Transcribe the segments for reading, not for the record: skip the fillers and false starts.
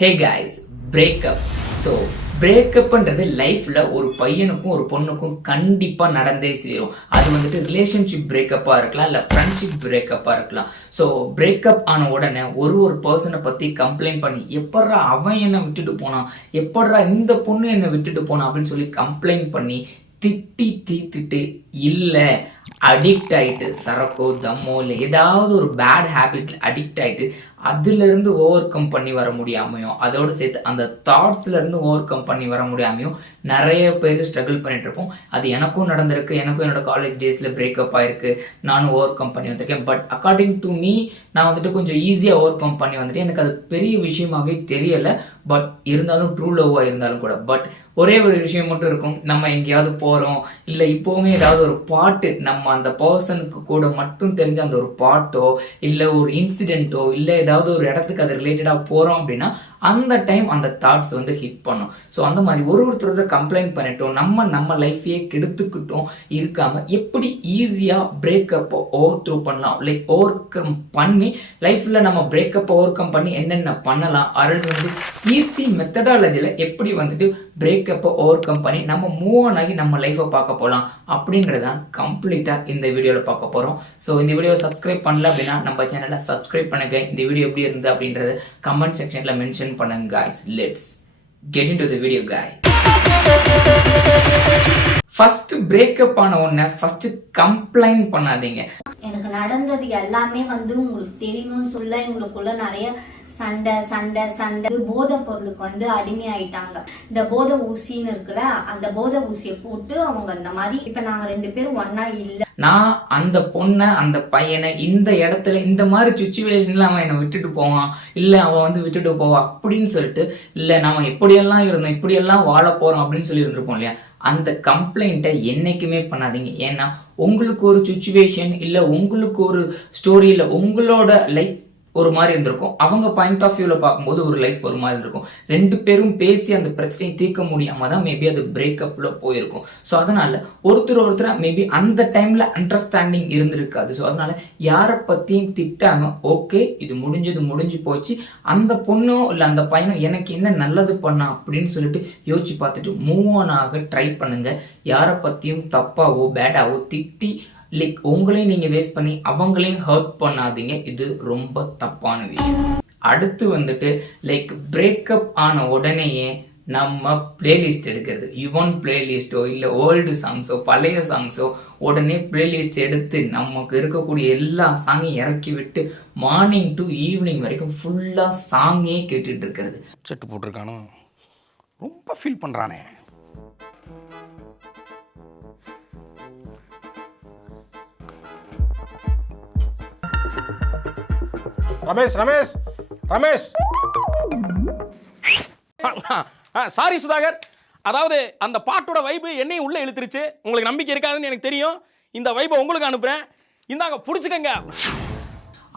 Hey guys, breakup. So பிரேக்கப்ன்றது லைஃப்ல ஒரு பையனுக்கும் ஒரு பொண்ணுக்கும் கண்டிப்பா நடந்தே சேரும். அது வந்துட்டு ரிலேஷன்ஷிப் பிரேக்கப்பா இருக்கலாம், இல்ல ஃப்ரெண்ட்ஷிப் பிரேக்கப்பா இருக்கலாம். ஸோ பிரேக்கப் ஆன உடனே ஒரு பர்சனை பத்தி கம்ப்ளைண்ட் பண்ணி எப்பட்றா அவன் என்னை விட்டுட்டு போனான், எப்பட்றா இந்த பொண்ணு என்னை விட்டுட்டு போனான் அப்படின்னு சொல்லி கம்ப்ளைண்ட் பண்ணி திட்டி தீத்துட்டு இல்லை அடிக்ட் ஆகிட்டு சரக்கோ தம்மோ இல்லை ஏதாவது ஒரு பேட் ஹேபிட்ல அடிக்ட் ஆகிட்டு அதுலேருந்து ஓவர் கம் பண்ணி வர முடியாமையும் அதோடு சேர்த்து அந்த தாட்ஸ்லேருந்து ஓவர் கம் பண்ணி வர முடியாமையும் நிறைய பேர் ஸ்ட்ரகிள் பண்ணிட்டு இருப்போம். அது எனக்கும் நடந்திருக்கு. எனக்கும் என்னோட காலேஜ் டேஸில் பிரேக்கப் ஆயிருக்கு. நானும் ஓவர் கம் பண்ணி வந்திருக்கேன். பட் அக்கார்டிங் டு மீ நான் வந்துட்டு கொஞ்சம் ஈஸியாக ஓவர் கம் பண்ணி வந்துட்டு எனக்கு அது பெரிய விஷயமாகவே தெரியலை. பட் இருந்தாலும் ட்ரூ லவ்வாக இருந்தாலும் கூட பட் ஒரே ஒரு விஷயம் மட்டும் இருக்கும். நம்ம எங்கேயாவது போகிறோம் இல்லை இப்போவுமே ஏதாவது ஒரு பாட்டு நம்ம அந்த பர்சனுக்கு கூட மட்டும் தெரிஞ்ச அந்த ஒரு பாட்டோ இல்லை ஒரு இன்சிடென்ட்டோ இல்லை ஏதாவது ஒரு இடத்துக்கு அது ரிலேட்டடாக போகிறோம் அப்படின்னா அந்த டைம் அந்த தாட்ஸ் வந்து ஹிட் பண்ணும். ஸோ அந்த மாதிரி ஒருத்தர் கம்ப்ளைண்ட் பண்ணிட்டோம், நம்ம லைஃபையே கெடுத்துக்கிட்டோம் இருக்காம எப்படி ஈஸியாக பிரேக்கப்பை ஓவர் த்ரூ பண்ணலாம், லைக் ஓவர் கம் பண்ணி லைஃப்பில் நம்ம பிரேக்கப்பை ஓவர் கம் பண்ணி என்னென்ன பண்ணலாம், அரல்ஸ் வந்து ஈஸி மெத்தடாலஜியில் எப்படி வந்துட்டு பிரேக்கப்பை ஓவர் கம் பண்ணி நம்ம மூவ் ஆன் ஆகி நம்ம லைஃப்பை பார்க்க போகலாம் அப்படின்றதான் கம்ப்ளீட்டாக இந்த வீடியோவில் பார்க்க போகிறோம். ஸோ இந்த வீடியோவை சப்ஸ்கிரைப் பண்ணல அப்படின்னா நம்ம சேனலை சப்ஸ்கிரைப் பண்ணுங்க. இந்த வீடியோ எப்படி இருந்து அப்படின்றது கமெண்ட் செக்ஷனில் மென்ஷன் பண்ணுங்க guys. Let's get into the video guys. First breakup ஆன உடனே ஃபர்ஸ்ட் கம்ப்ளைண்ட் பண்ணாதீங்க. எனக்கு நடந்தது எல்லாமே வந்து உங்களுக்கு தெரியணும்னு சொல்ல எங்களுக்குள்ள நிறைய சண்டை சண்டை சண்டை. போதை பொருளுக்கு வந்து அடிமையாயிட்டாங்க. இந்த போதை ஊசின்னு இருக்குல்ல, அந்த போதை ஊசியை போட்டு அவங்க அந்த மாதிரி இப்ப நாங்க 2 பேரும் ஒன்னா இல்ல. நான் அந்த பொண்ணை அந்த பையனை இந்த இடத்துல இந்த மாதிரி சுச்சுவேஷன்ல அவன் என்னை விட்டுட்டு போவான், இல்ல அவன் வந்து விட்டுட்டு போவான் அப்படின்னு சொல்லிட்டு இல்ல நம்ம எப்படியெல்லாம் இருந்தோம் இப்படியெல்லாம் வாழ போறோம் அப்படின்னு சொல்லி இருந்திருப்போம் இல்லையா, அந்த கம்ப்ளைண்ட்டை என்னைக்குமே பண்ணாதீங்க. ஏன்னா உங்களுக்கு ஒரு சுச்சுவேஷன் இல்லை உங்களுக்கு ஒரு ஸ்டோரி இல்லை உங்களோட லைஃப் ஒரு மாதிரி இருந்திருக்கும், அவங்க பாயிண்ட் ஆஃப் வியூல பார்க்கும்போது ஒரு லைஃப் ஒரு மாதிரி இருக்கும். 2 பேரும் பேசி அந்த பிரச்சனையை தீர்க்க முடியாம தான் மேபி அது பிரேக்கப்ல போயிருக்கும். ஸோ அதனால ஒருத்தர் மேபி அந்த டைம்ல அண்டர்ஸ்டாண்டிங் இருந்திருக்காது. ஸோ அதனால யாரை பத்தியும் திட்டாம ஓகே இது முடிஞ்சு போச்சு, அந்த பொண்ணோ இல்லை அந்த பையனோ எனக்கு என்ன நல்லது பண்ணா அப்படின்னு சொல்லிட்டு யோசிச்சு பார்த்துட்டு மூவ் ஆன் ஆக ட்ரை பண்ணுங்க. யாரை பத்தியும் தப்பாவோ பேடாவோ திட்டி லைக் உங்களையும் நீங்க வேஸ்ட் பண்ணி அவங்களையும் ஹர்ட் பண்ணாதீங்க. இது ரொம்ப தப்பான விஷயம். அடுத்து வந்துட்டு லைக் பிரேக்கப் ஆன உடனேயே நம்ம பிளேலிஸ்ட் எடுக்கிறது, யுவன் பிளேலிஸ்டோ இல்லை ஓல்டு சாங்ஸோ பழைய சாங்ஸோ உடனே பிளேலிஸ்ட் எடுத்து நமக்கு இருக்கக்கூடிய எல்லா சாங்கையும் இறக்கி விட்டு மார்னிங் டு ஈவினிங் வரைக்கும் ஃபுல்லா சாங்கே கேட்டுட்டு இருக்கிறது. செட்டு போட்டிருக்கானோ ரொம்ப ஃபீல் பண்றானே. ரமேஷ் ரமேஷ் ரமேஷ் சாரி சுதாகர், அதாவது அந்த பாட்டோட வைபு என்னையும் உள்ள இழுத்துருச்சு. உங்களுக்கு நம்பிக்கை இருக்காதுன்னு எனக்கு தெரியும். இந்த வைபை உங்களுக்கு அனுப்புறேன், இந்தாங்க புடிச்சுக்கங்க.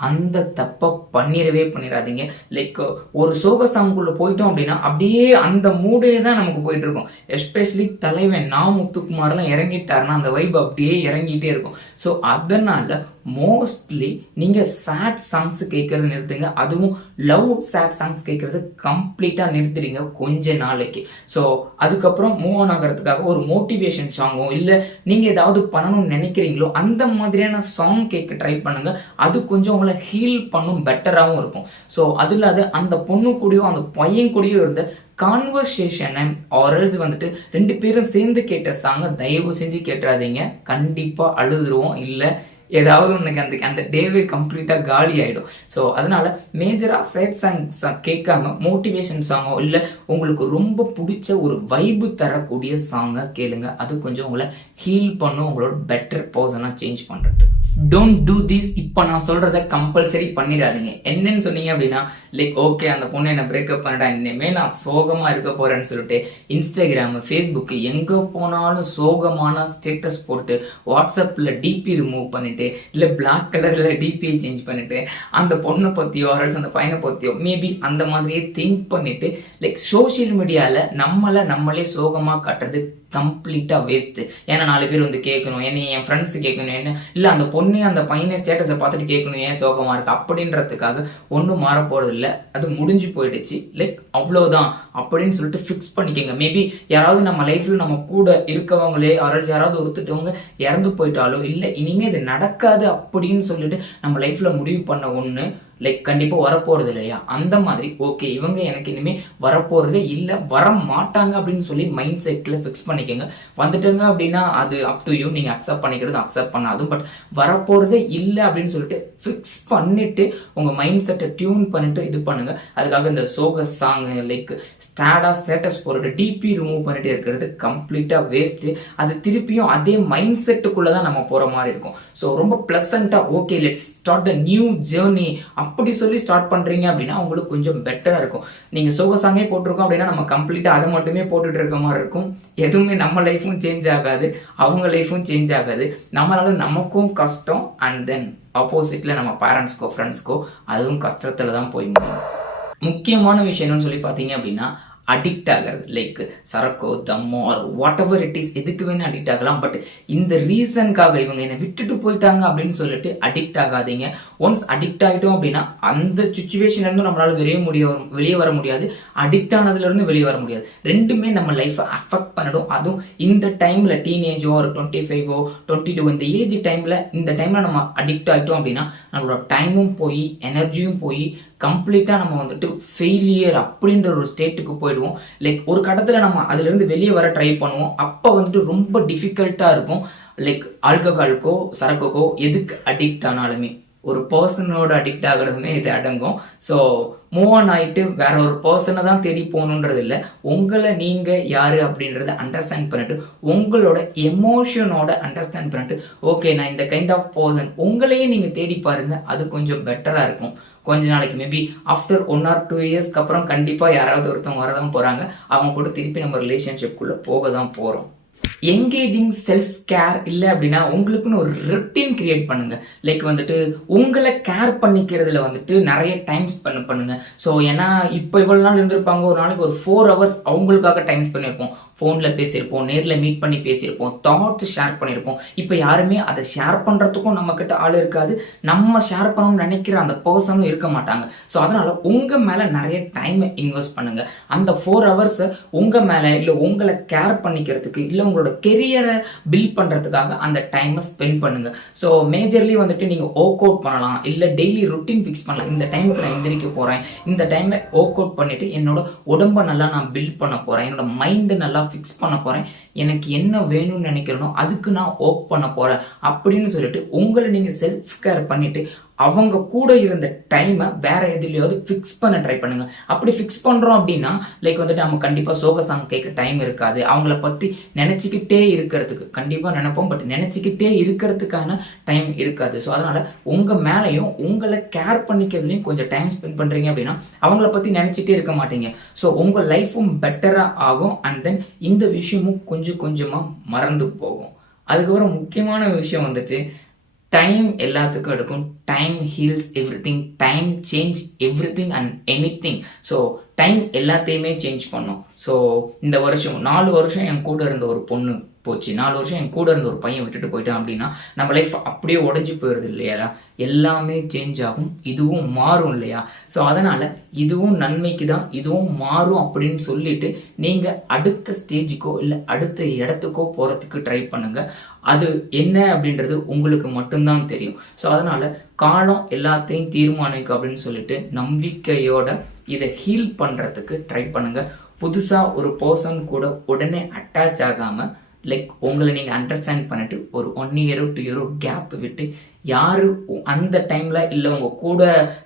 அந்த தப்பை பண்ணிடாதீங்க. லைக் ஒரு சோக சாங்குக்குள்ள போயிட்டோம் அப்படின்னா அப்படியே அந்த மூடே தான் நமக்கு போயிட்டு இருக்கும். எஸ்பெஷலி தலைவன் முத்துக்குமார்லாம் இறங்கிட்டாருன்னா அந்த வைப் அப்படியே இறங்கிட்டே இருக்கும். ஸோ அதனால மோஸ்ட்லி நீங்க சேட் சாங்ஸ் கேட்கறது நிறுத்துங்க. அதுவும் லவ் சேட் சாங்ஸ் கேட்கறது கம்ப்ளீட்டா நிறுத்துறீங்க கொஞ்ச நாளைக்கு. ஸோ அதுக்கப்புறம் மூவ் ஆன் ஆகிறதுக்காக ஒரு மோட்டிவேஷன் சாங்கோ இல்லை நீங்க ஏதாவது பண்ணணும்னு நினைக்கிறீங்களோ அந்த மாதிரியான சாங் கேட்க ட்ரை பண்ணுங்க. அது கொஞ்சம் உங்களை ஹீல் பண்ணும், பெட்டராகவும் இருக்கும். ஸோ அது இல்லாத அந்த பொண்ணு கூடயோ அந்த பையன் கூடயோ இருந்த கான்வர்சேஷனை ஆரல்ஸ் வந்துட்டு 2 பேரும் சேர்ந்து கேட்ட சாங்கை தயவு செஞ்சு கேட்டுறாதீங்க. கண்டிப்பா அழுதுருவோம், இல்லை ஏதாவது ஒன்றுக்கு அந்த டேவே கம்ப்ளீட்டாக காலி ஆகிடும். ஸோ அதனால மேஜராக சேட் சாங் கேட்காம மோட்டிவேஷன் சாங்கோ இல்லை உங்களுக்கு ரொம்ப பிடிச்ச ஒரு வைபு தரக்கூடிய சாங்கை கேளுங்க. அது கொஞ்சம் உங்களை ஹீல் பண்ணும், உங்களோட பெட்டர் பர்சனாக சேஞ்ச் பண்ணுறது. Don't do this. இப்போ நான் சொல்றத கம்பல்சரி பண்ணிடாதீங்க. என்னன்னு சொன்னீங்க அப்படின்னா லைக் ஓகே அந்த பொண்ணு என்ன பிரேக்கப் பண்ணிட்டா, இனிமே நான் சோகமா இருக்க போறேன்னு சொல்லிட்டு இன்ஸ்டாகிராம் ஃபேஸ்புக் எங்க போனாலும் சோகமான ஸ்டேட்டஸ் போட்டு வாட்ஸ்அப்ல டிபி ரிமூவ் பண்ணிட்டு இல்லை பிளாக் கலர்ல டிபியை சேஞ்ச் பண்ணிட்டு அந்த பொண்ணை பத்தியோ அந்த பையனை பத்தியோ மேபி அந்த மாதிரியே திங்க் பண்ணிட்டு லைக் சோசியல் மீடியால நம்மளே சோகமா காட்டுறது கம்ப்ளீட்டாக வேஸ்ட்டு. ஏன்னா 4 பேர் வந்து கேட்கணும், என்ன என் ஃப்ரெண்ட்ஸ் கேட்கணும், என்ன இல்லை அந்த பொண்ணு அந்த பையனை ஸ்டேட்டஸை பார்த்துட்டு கேட்கணும் ஏன் சோகமாக இருக்கு அப்படின்றதுக்காக ஒன்றும் மாற போகிறது இல்லை. அது முடிஞ்சு போயிடுச்சு, லைக் அவ்வளோதான் அப்படின்னு சொல்லிட்டு ஃபிக்ஸ் பண்ணிக்கோங்க. மேபி யாராவது நம்ம லைஃப்பில் நம்ம கூட இருக்கவங்களே யாராவது ஒருத்தவங்க இறந்து போயிட்டாலோ இல்லை இனிமே அது நடக்காது அப்படின்னு சொல்லிட்டு நம்ம லைஃப்பில் முடிவு பண்ண ஒன்று லைக் கண்டிப்பாக வரப்போகிறது இல்லையா, அந்த மாதிரி ஓகே இவங்க எனக்கு இனிமேல் வரப்போகிறதே இல்லை, வர மாட்டாங்க அப்படின்னு சொல்லி மைண்ட் செட்டில் ஃபிக்ஸ் பண்ணிக்கோங்க. வந்துட்டாங்க அப்படின்னா அது அப் டு யூ, நீங்கள் அக்செப்ட் பண்ணிக்கிறது அக்செப்ட் பண்ணாதும். பட் வரப்போகிறதே இல்லை அப்படின்னு சொல்லிட்டு ஃபிக்ஸ் பண்ணிவிட்டு உங்கள் மைண்ட் செட்டை டியூன் பண்ணிவிட்டு இது பண்ணுங்கள். அதுக்காக இந்த சோக சாங்கு லைக் ஸ்டேட்டஸ் போட்டுட்டு டிபி ரிமூவ் பண்ணிட்டு இருக்கிறது கம்ப்ளீட்டாக வேஸ்ட்டு. அது திருப்பியும் அதே மைண்ட் செட்டுக்குள்ளே தான் நம்ம போகிற மாதிரி இருக்கும். ஸோ ரொம்ப ப்ளசண்ட்டாக okay let's start the new journey அப்படி சொல்லி ஸ்டார்ட் பண்ணுறீங்க அப்படின்னா உங்களுக்கு கொஞ்சம் பெட்டராக இருக்கும். நீங்கள் சோக சாங்கே போட்டிருக்கோம் அப்படின்னா நம்ம கம்ப்ளீட்டாக அதை மட்டுமே போட்டுட்டு இருக்க மாதிரி இருக்கும். எதுவுமே நம்ம லைஃப்பும் சேஞ்ச் ஆகாது, அவங்க லைஃப்பும் சேஞ்ச் ஆகாது. நம்மளால நமக்கும் கஷ்டம், அண்ட் தென் ஆப்போசிட்டில் நம்ம பேரண்ட்ஸ்க்கோ ஃப்ரெண்ட்ஸ்க்கோ அதுவும் கஷ்டத்தில் தான் போய் முடியும். முக்கியமான விஷயம் என்னன்னு சொல்லி பார்த்தீங்க அப்படின்னா அடிக்ட் ஆகிறது, லைக் சரக்கோ தம்மோ or whatever it is, எதுக்கு வேணும் அடிக்ட் ஆகலாம். பட் இந்த ரீசனுக்காக இவங்க என்னை விட்டுட்டு போயிட்டாங்க அப்படின்னு சொல்லிட்டு அடிக்ட் ஆகாதீங்க. ஒன்ஸ் அடிக்ட் ஆகிட்டோம் அப்படின்னா அந்த சுச்சுவேஷன்லேருந்து நம்மளால வெளியே வர முடியாது, அடிக்ட் ஆனதுலேருந்து வெளியே வர முடியாது. ரெண்டுமே நம்ம லைஃப்பை அஃபெக்ட் பண்ணிடும். அதுவும் இந்த டைமில் டீனேஜோ ஒரு 25ஓ 22 இந்த ஏஜ் டைமில் இந்த டைமில் நம்ம அடிக்ட் ஆகிட்டோம் அப்படின்னா நம்மளோட டைமும் போய் எனர்ஜியும் போய் கம்ப்ளீட்டாக நம்ம வந்துட்டு ஃபெயிலியர் அப்படின்ற ஒரு ஸ்டேட்டுக்கு போயிடுவோம். லைக் ஒரு கட்டத்தில் நம்ம அதுலேருந்து வெளியே வர ட்ரை பண்ணுவோம். அப்போ வந்துட்டு ரொம்ப டிஃபிகல்ட்டாக இருக்கும். லைக் ஆல்கஹாலுக்கோ சரக்குக்கோ எதுக்கு அடிக்ட் ஆனாலுமே ஒரு பர்சனோட அடிக்ட் ஆகிறதுமே இது அடங்கும். ஸோ மூவ் ஆன் ஆகிட்டு வேற ஒரு பர்சனை தான் தேடி போகணுன்றது இல்லை. உங்களை நீங்கள் யார் அப்படின்றத அண்டர்ஸ்டாண்ட் பண்ணிட்டு உங்களோட எமோஷனோட அண்டர்ஸ்டாண்ட் பண்ணிட்டு ஓகே நான் இந்த கைண்ட் ஆஃப் பர்சன் உங்களையே நீங்கள் தேடி பாருங்க, அது கொஞ்சம் பெட்டராக இருக்கும். கொஞ்ச நாளைக்கு மேபி ஆஃப்டர் 1 or 2 இயர்ஸ்க்கு அப்புறம் கண்டிப்பாக யாராவது ஒருத்தவங்க வரதான் போகிறாங்க, அவங்க கூட திருப்பி நம்ம ரிலேஷன்ஷிப்குள்ளே போக தான் போகிறோம். என்கேஜிங் செல்ஃப் கேர் இல்லை அப்படின்னா உங்களுக்குன்னு ஒரு ரொட்டீன் கிரியேட் பண்ணுங்க. லைக் வந்துட்டு உங்களை கேர் பண்ணிக்கிறதுல வந்துட்டு நிறைய டைம் ஸ்பெண்ட் பண்ணுங்க. ஸோ ஏன்னா இப்போ இவ்வளோ நாள் இருந்திருப்பாங்க, ஒரு நாளைக்கு ஒரு 4 hours அவங்களுக்காக டைம் ஸ்பெண்ட் பண்ணியிருப்போம், ஃபோனில் பேசியிருப்போம், நேரில் மீட் பண்ணி பேசியிருப்போம், தாட்ஸ் ஷேர் பண்ணியிருப்போம். இப்போ யாருமே அதை ஷேர் பண்ணுறதுக்கும் நம்மக்கிட்ட ஆள் இருக்காது, நம்ம ஷேர் பண்ணணும்னு நினைக்கிற அந்த பர்சனும் இருக்க மாட்டாங்க. ஸோ அதனால் உங்கள் மேலே நிறைய டைமை இன்வெஸ்ட் பண்ணுங்கள். அந்த 4 hours உங்கள் மேலே இல்லை உங்களை கேர் பண்ணிக்கிறதுக்கு இல்லை உங்களோட கெரியரை பில்ட் பண்ணுறதுக்காக அந்த டைமை ஸ்பெண்ட் பண்ணுங்கள். ஸோ மேஜர்லி வந்துட்டு நீங்கள் ஒர்க் அவுட் பண்ணலாம், இல்லை டெய்லி ரொட்டீன் ஃபிக்ஸ் பண்ணலாம். இந்த டைமுக்கு நான் எந்திரிக்க போகிறேன், இந்த டைமில் ஒர்க் அவுட் பண்ணிவிட்டு என்னோட உடம்பை நல்லா நான் பில்ட் பண்ண போகிறேன், என்னோட மைண்டை நல்லா ஃபிக்ஸ் பண்ண போகிறேன், எனக்கு என்ன வேணும்னு நினைக்கிறனோ அதுக்கு நான் ஒர்க் பண்ண போகிறேன் அப்படின்னு சொல்லிட்டு உங்களை நீங்கள் செல்ஃப் கேர் பண்ணிவிட்டு அவங்க கூட இருந்த டைமை வேற எதுலையாவது ஃபிக்ஸ் பண்ண ட்ரை பண்ணுங்க. அப்படி ஃபிக்ஸ் பண்ணுறோம் அப்படின்னா லைக் வந்துட்டு நம்ம கண்டிப்பாக சோக சாங் கேட்க டைம் இருக்காது, அவங்கள பற்றி நினச்சிக்கிட்டே இருக்கிறதுக்கு கண்டிப்பாக நினைப்போம், பட் நினச்சிக்கிட்டே இருக்கிறதுக்கான டைம் இருக்காது. ஸோ அதனால் உங்கள் மேலேயும் உங்களை கேர் பண்ணிக்கிறதுலையும் கொஞ்சம் டைம் ஸ்பெண்ட் பண்ணுறீங்க அப்படின்னா அவங்கள பற்றி நினச்சிட்டே இருக்க மாட்டீங்க. ஸோ உங்கள் லைஃப்பும் பெட்டராக ஆகும், அண்ட் தென் இந்த விஷயமும் கொஞ்சம் கொஞ்சமாக மறந்து போகும். அதுக்கப்புறம் முக்கியமான விஷயம் வந்துட்டு டைம் எல்லாத்துக்கும் எடுக்கும். Time heals everything, time change everything and anything. So time எல்லாத்தையுமே சேஞ்ச் பண்ணும். ஸோ இந்த வருஷம் 4 வருஷம் என் கூட இருந்த ஒரு பொண்ணு போச்சு, 4 வருஷம் என் கூட இருந்த ஒரு பையன் விட்டுட்டு போயிட்டான் அப்படின்னா நம்ம லைஃப் அப்படியே உடஞ்சி போயிடுது இல்லையா? எல்லாமே சேஞ்ச் ஆகும், இதுவும் மாறும் இல்லையா? ஸோ அதனால் இதுவும் நன்மைக்கு தான், இதுவும் மாறும் அப்படின்னு சொல்லிட்டு நீங்கள் அடுத்த ஸ்டேஜுக்கோ இல்லை அடுத்த இடத்துக்கோ போகிறதுக்கு ட்ரை பண்ணுங்கள். அது என்ன அப்படின்றது உங்களுக்கு மட்டும்தான் தெரியும். ஸோ அதனால் காலம் எல்லாத்தையும் தீர்மானிக்கும் அப்படின்னு சொல்லிட்டு நம்பிக்கையோட இதை ஹீல் பண்ணுறதுக்கு ட்ரை பண்ணுங்கள். புதுசாக ஒரு பர்சன் கூட உடனே அட்டாச் ஆகாமல் லைக் உங்களை நீங்கள் அண்டர்ஸ்டாண்ட் பண்ணிட்டு ஒரு 1 year 2 year கேப் விட்டு யார் அந்த டைமில் இல்லை உங்கள் கூட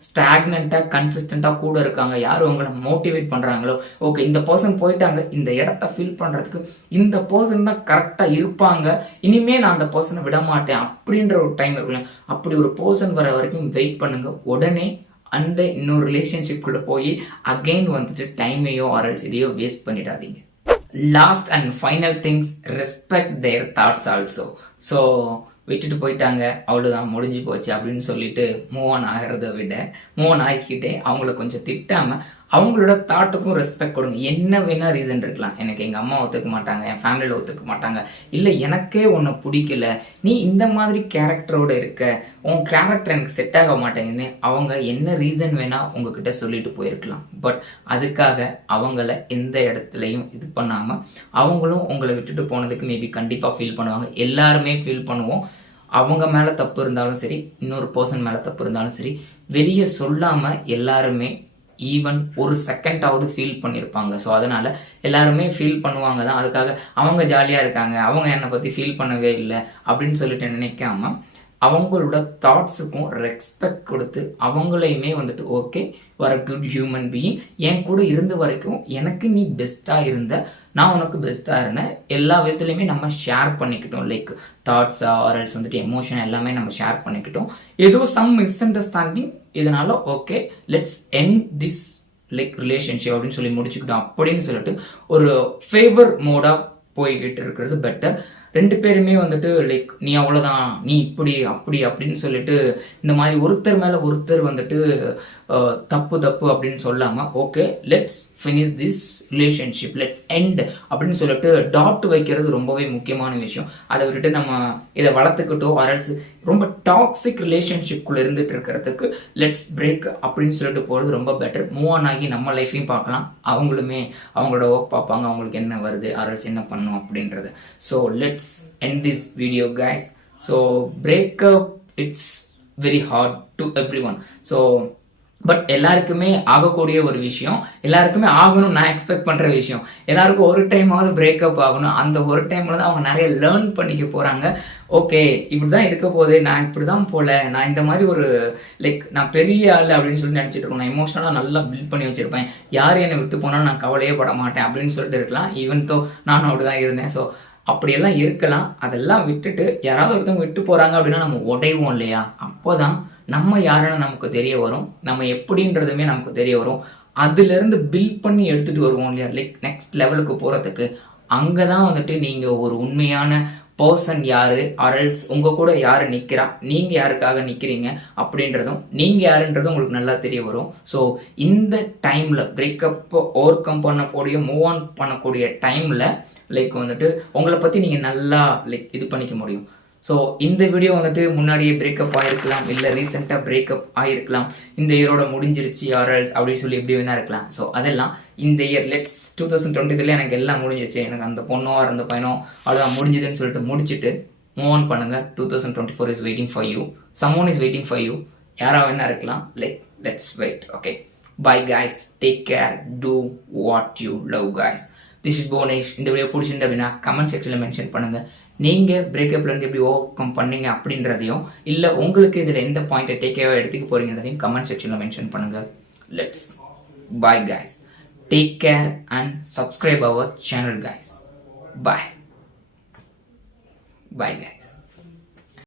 ஸ்டாக்னண்ட்டாக கன்சிஸ்டண்ட்டாக கூட இருக்காங்க, யார் உங்களை மோட்டிவேட் பண்ணுறாங்களோ ஓகே இந்த பர்சன் போயிட்டாங்க, இந்த இடத்த ஃபில் பண்ணுறதுக்கு இந்த பர்சன் தான் கரெக்டாக இருப்பாங்க, இனிமேல் நான் அந்த பர்சனை விட மாட்டேன் அப்படின்ற ஒரு டைம் இருக்குல்ல, அப்படி ஒரு பர்சன் வர வரைக்கும் வெயிட் பண்ணுங்கள். உடனே அந்த இன்னொரு ரிலேஷன்ஷிப்குள்ளே போய் அகெயின் வந்துட்டு டைமையோ ஆரல்ஸ் இதையோ வேஸ்ட் பண்ணிடாதீங்க. Last and final things, respect there thoughts also. So விட்டுட்டு போயிட்டாங்க அவ்வளோதான் முடிஞ்சு போச்சு அப்படின்னு சொல்லிட்டு மூவ் ஆன் ஆகிறத விட மூவ் ஆன் ஆகிக்கிட்டே அவங்கள கொஞ்சம் திட்டாமல் அவங்களோட தாட்டுக்கும் ரெஸ்பெக்ட் கொடுங்க. என்ன வேணா ரீசன் இருக்கலாம், எனக்கு எங்கள் அம்மா ஒத்துக்க மாட்டாங்க, என் ஃபேமிலியில் ஒத்துக்க மாட்டாங்க, இல்லை எனக்கே உன்னை பிடிக்கல, நீ இந்த மாதிரி கேரக்டரோட இருக்க, உன் கேரக்டர் எனக்கு செட் ஆக மாட்டேங்குதுன்னு அவங்க என்ன ரீசன் வேணா உங்ககிட்ட சொல்லிட்டு போயிருக்கலாம். பட் அதுக்காக அவங்கள எந்த இடத்துலையும் இது பண்ணாமல் அவங்களும் உங்களை விட்டுட்டு போனதுக்கு மேபி கண்டிப்பாக ஃபீல் பண்ணுவாங்க. எல்லாருமே ஃபீல் பண்ணுவோம். அவங்க மேலே தப்பு இருந்தாலும் சரி, இன்னொரு பர்சன் மேலே தப்பு இருந்தாலும் சரி, வெளியே சொல்லாமல் எல்லாருமே ஈவன் ஒரு செகண்டாவது ஃபீல் பண்ணியிருப்பாங்க. ஸோ அதனால் எல்லாருமே ஃபீல் பண்ணுவாங்க தான். அதுக்காக அவங்க ஜாலியாக இருக்காங்க, அவங்க என்னை பற்றி ஃபீல் பண்ணவே இல்லை அப்படின்னு சொல்லிட்டு நினைக்காம அவங்களோட தாட்ஸுக்கும் ரெஸ்பெக்ட் கொடுத்து அவங்களையுமே வந்துட்டு ஓகே வர குட் ஹியூமன் பீயிங், என் கூட இருந்த வரைக்கும் எனக்கு நீ பெஸ்ட்டாக இருந்த, நான் உனக்கு பெஸ்ட்டாக இருந்தேன், எல்லா விதத்துலையுமே நம்ம ஷேர் பண்ணிக்கிட்டோம். லைக் தாட்ஸா ஆர்எல்ஸ் வந்துட்டு எமோஷன் எல்லாமே நம்ம ஷேர் பண்ணிக்கிட்டோம். ஏதோ சம் மிஸ் அண்டர்ஸ்டாண்டிங், இதனால okay let's end this like relationship அப்படின்னு சொல்லி முடிச்சுக்கிட்டோம் அப்படின்னு சொல்லிட்டு ஒரு ஃபேவர் மோடாக போய்கிட்டு இருக்கிறது பெட்டர். ரெண்டு பேருமே வந்துட்டு லைக் நீ அவ்வளோதான், நீ இப்படி அப்படி அப்படின்னு சொல்லிட்டு இந்த மாதிரி ஒருத்தர் மேலே ஒருத்தர் வந்துட்டு தப்பு தப்பு அப்படின்னு சொல்லாமல் okay let's finish this relationship, let's end அப்படின்னு சொல்லிட்டு டாட் வைக்கிறது ரொம்பவே முக்கியமான விஷயம். அதை விட்டுட்டு நம்ம இதை வளர்த்துக்கிட்டோ அரல்ஸ் ரொம்ப டாக்ஸிக் ரிலேஷன்ஷிப்குள்ளே இருந்துட்டு இருக்கிறதுக்கு லெட்ஸ் பிரேக் அப்படின்னு சொல்லிட்டு போகிறது ரொம்ப பெட்டர். மூவ் ஆன் ஆகி நம்ம லைஃப்பையும் பார்க்கலாம், அவங்களுமே அவங்களோட ஒர்க் பார்ப்பாங்க, அவங்களுக்கு என்ன வருது அரல்ஸ் என்ன பண்ணும் அப்படின்றது. So let's end this video guys. So breakup it's very hard to everyone. So but எல்லாருக்குமே ஆகக்கூடிய ஒரு விஷயம், எல்லாருக்குமே ஆகணும் நான் எக்ஸ்பெக்ட் பண்ணுற விஷயம். எல்லாருக்கும் ஒரு டைமாவது பிரேக்கப் ஆகணும். அந்த ஒரு டைமில் தான் அவங்க நிறைய லேர்ன் பண்ணிக்க போகிறாங்க. ஓகே இப்படி தான் இருக்க போகுது, நான் இப்படி தான் போல, நான் இந்த மாதிரி ஒரு லைக் நான் பெரிய ஆள் அப்படின்னு சொல்லி நினச்சிட்டு இருக்கோம், நான் எமோஷனலாக நல்லா பில்ட் பண்ணி வச்சுருப்பேன், யார் என்னை விட்டு போனாலும் நான் கவலையே பட மாட்டேன் அப்படின்னு சொல்லிட்டு இருக்கலாம். ஈவன் தோ நானும் அப்படி தான் இருந்தேன். ஸோ அப்படியெல்லாம் இருக்கலாம். அதெல்லாம் விட்டுட்டு யாராவது ஒருத்தவங்க விட்டு போகிறாங்க அப்படின்னா நம்ம உடைவோம் இல்லையா, அப்போ தான் நம்ம யாருன்னு நமக்கு தெரிய வரும், நம்ம எப்படின்றதுமே நமக்கு தெரிய வரும். அதுலேருந்து பில்ட் பண்ணி எடுத்துகிட்டு வருவோம் இல்லையா லைக் நெக்ஸ்ட் லெவலுக்கு போகிறதுக்கு. அங்கே தான் வந்துட்டு நீங்கள் ஒரு உண்மையான பர்சன் யார், அரல்ஸ் உங்கள் கூட யார் நிற்கிறா, நீங்கள் யாருக்காக நிற்கிறீங்க அப்படின்றதும் நீங்கள் யாருன்றதும் உங்களுக்கு நல்லா தெரிய வரும். ஸோ இந்த டைமில் பிரேக்கப்பை ஓவர் கம் பண்ணக்கூடிய மூவ் ஆன் பண்ணக்கூடிய டைமில் லைக் வந்துட்டு உங்களை பற்றி நீங்கள் நல்லா லைக் இது பண்ணிக்க முடியும். ஸோ இந்த வீடியோ வந்துட்டு முன்னாடியே பிரேக்கப் ஆகிருக்கலாம், இல்லை ரீசெண்டாக பிரேக்கப் ஆகிருக்கலாம், இந்த இயரோட முடிஞ்சிருச்சு ஆர்எல்ஸ் அப்படின்னு சொல்லி எப்படி வேணா இருக்கலாம். ஸோ அதெல்லாம் இந்த இயர் லெட்ஸ் 2020 எனக்கு எல்லாம் முடிஞ்சிச்சு, எனக்கு அந்த பொண்ணோ அந்த பையனோ அவ்வளோதான் முடிஞ்சுதுன்னு சொல்லிட்டு முடிச்சுட்டு மூவ் ஆன் பண்ணுங்கள். 2024 is waiting for you, someone is waiting for you, யாராக வேணா இருக்கலாம். Like let's wait. Okay bye guys, take care, do what you love guys. This is Bhuvanesh. இந்த வீடியோ பிடிச்சிருந்து அப்படின்னா கமெண்ட் செக்ஷனில் மென்ஷன் பண்ணுங்கள். நீங்கள் பிரேக்கப்லேருந்து எப்படி ஓவர் கம் பண்ணீங்க அப்படின்றதையும், இல்லை உங்களுக்கு இதில் எந்த பாயிண்ட்டை டேக்கேவாக எடுத்துக்க போகிறீங்கிறதையும் கமெண்ட் செக்ஷனில் மென்ஷன் பண்ணுங்கள். Let's bye guys, take care and subscribe our channel guys. Bye bye guys.